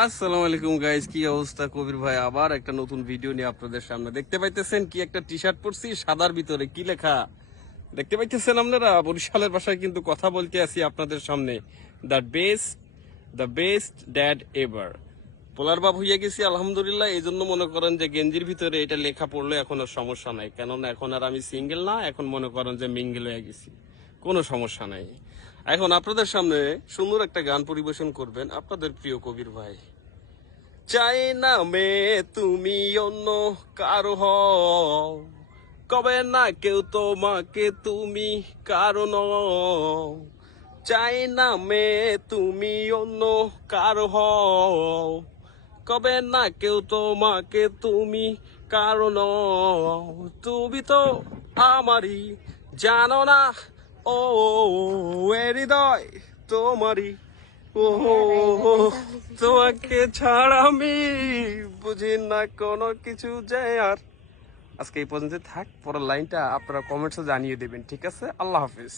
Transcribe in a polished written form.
আসসালামু আলাইকুম গাইজ, কি অবস্থা? কবির ভাই আবার একটা নতুন ভিডিও নিয়ে আপনাদের সামনে। দেখতে পাইতেছেন কি একটা টি শার্ট পরছি, সাদার ভিতরে কি লেখা দেখতে পাইতেছেন আপনারা? বরিশালের ভাষায় কিন্তু কথা বলতে আছি আপনাদের সামনে। The best dad ever. পোলার বাপ হইয়া গেছি আলহামদুলিল্লাহ। এই জন্য মনে করেন যে গেঞ্জির ভিতরে এটা লেখা পড়লে এখন আর সমস্যা নাই, কেননা এখন আর আমি সিঙ্গেল না, এখন মনে করেন যে মিঙ্গেল হয়ে গেছি, কোনো সমস্যা নাই। এখন আপনাদের সামনে সুন্দর একটা গান পরিবেশন করবেন আপনাদের প্রিয় কবির ভাই। চাই না মেয়ে তুমি অন্য কারো হও, কবে না কেউ তোমাকে তুমি কারণ। চাই না মেয়ে তুমি অন্য কারো হও, কবে না কেউ তোমাকে তুমি কারণ। তুমি তো আমারই, জানো না? ও এ হৃদয় তোমারই। ও তোমাকে ছাড়া আমি বুঝি না কোনো কিছু যে আর। আজকে এই পর্যন্ত থাক, পরের লাইনটা আপনারা কমেন্টসে জানিয়ে দেবেন, ঠিক আছে? আল্লাহ হাফিজ।